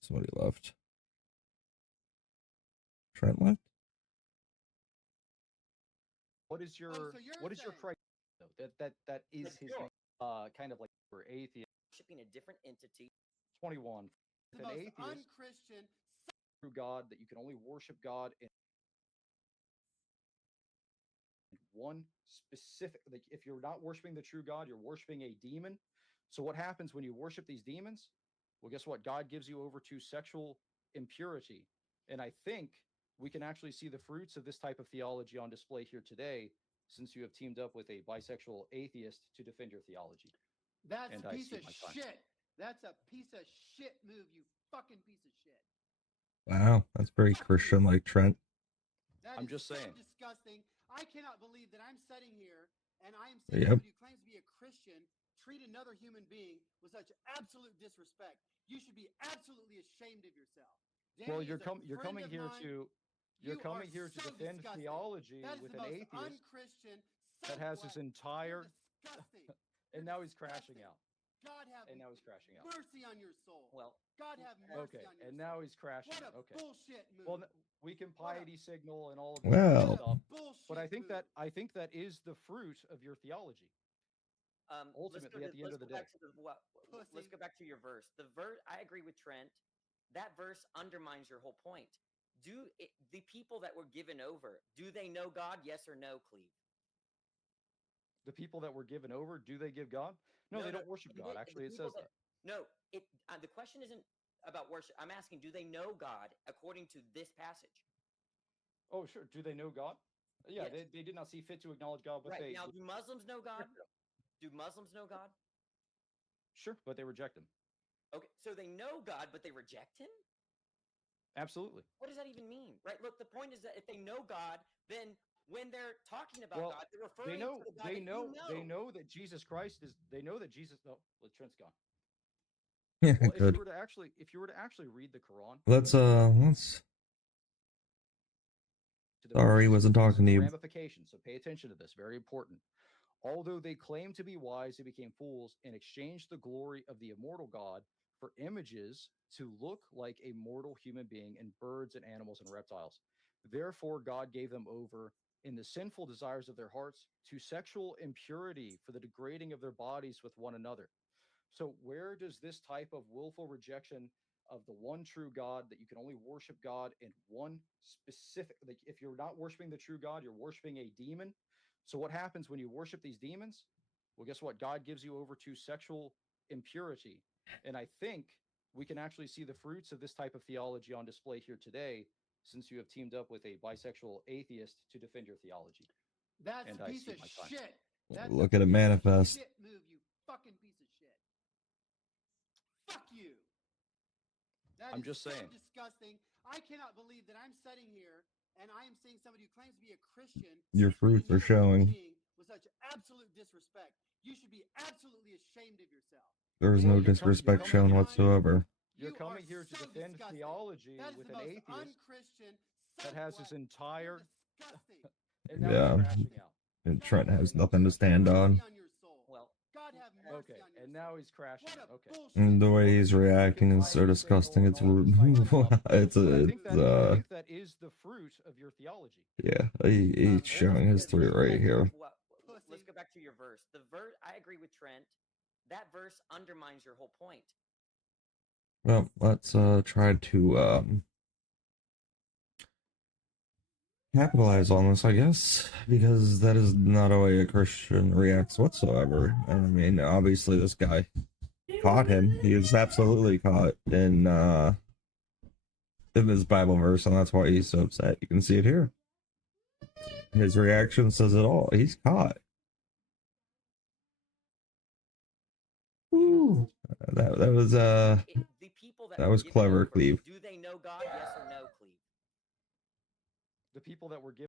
Somebody left. Trent left? What is your criteria? That is his kind of like for atheist Worshiping a different entity. 21. The An most atheist unchristian. through God that you can only worship God in one specific. Like if you're not worshiping the true God, you're worshiping a demon. So what happens when you worship these demons? Well, guess what? God gives you over to sexual impurity. And I think we can actually see the fruits of this type of theology on display here today, since you have teamed up with a bisexual atheist to defend your theology. That's And a I piece see of my time. shit. That's a piece of shit move, you fucking piece of shit. Wow, that's very Christian like Trent. That I'm is just so saying. disgusting. I cannot believe that I'm sitting here and I am seeing Yep. somebody who claims to be a Christian treat another human being with such absolute disrespect. You should be absolutely ashamed of yourself. Danny Well, is you're a coming friend of here mine. to You are defend so disgusting. theology That is with the an most atheist unchristian that has his You're entire disgusting. and now he's crashing out. God have And now he's crashing out. mercy on your soul. Well, God have mercy Okay, on your and soul. now he's crashing. What a Okay. bullshit move. Well, we can piety signal and all of this Well. stuff, bullshit but I think move. that is the fruit of your theology. Ultimately, at the end of the day. Let's go back to your verse. The verse, I agree with Trent. That verse undermines your whole point. The people that were given over, do they know God? Yes or no, Cleve? The people that were given over, do they give God? No, they don't worship God. Actually, it says that. No, the question isn't about worship. I'm asking, do they know God according to this passage? Oh, sure. Do they know God? Yeah, Yes. they did not see fit to acknowledge God, but right. Now, do Muslims know God? Do Muslims know God? Sure, but they reject him. Okay, so they know God, but they reject him? Absolutely. What does that even mean? Right? Look, the point is that if they know God, then when they're talking about God, they're referring to the God they know that Jesus Christ is. They know that Jesus. Oh, Trent's gone. Yeah, well, good. if you were to actually read the Quran, let's. Sorry, wasn't talking to you. Ramifications. So pay attention to this. Very important. Although they claimed to be wise, they became fools and exchanged the glory of the immortal God for images to look like a mortal human being and birds and animals and reptiles. Therefore, God gave them over in the sinful desires of their hearts to sexual impurity for the degrading of their bodies with one another. So, where does this type of willful rejection of the one true God, that you can only worship God in one specific, like if you're not worshiping the true God, you're worshiping a demon. So, what happens when you worship these demons? Well, guess what? God gives you over to sexual impurity. And I think we can actually see the fruits of this type of theology on display here today, since you have teamed up with a bisexual atheist to defend your theology. That's and a piece of shit. That's Look at it manifest. Shit move, you fucking piece of shit. Fuck you. I'm just saying. So disgusting. I cannot believe that I'm sitting here and I am seeing somebody who claims to be a Christian. Your fruits are showing. With such absolute disrespect. You should be absolutely ashamed of yourself. There is no disrespect shown whatsoever. You're coming here to defend theology with an atheist that has his entire. And now he's crashing out. And Trent has nothing to stand on. Well, okay, and now he's crashing. Okay. And the way he's reacting is so disgusting. It's rude. I think that is the fruit of your theology. Yeah, he's showing his fruit right here. Let's go back to your verse. The verse, I agree with Trent. That verse undermines your whole point. Well, let's try to capitalize on this, I guess, because that is not a way a Christian reacts whatsoever. I mean, obviously this guy caught him. He was absolutely caught in this Bible verse, and that's why he's so upset. You can see it here. His reaction says it all. He's caught. Ooh, that was clever, Cleve. Do they know God? Yes or no, Cleve? The people that were given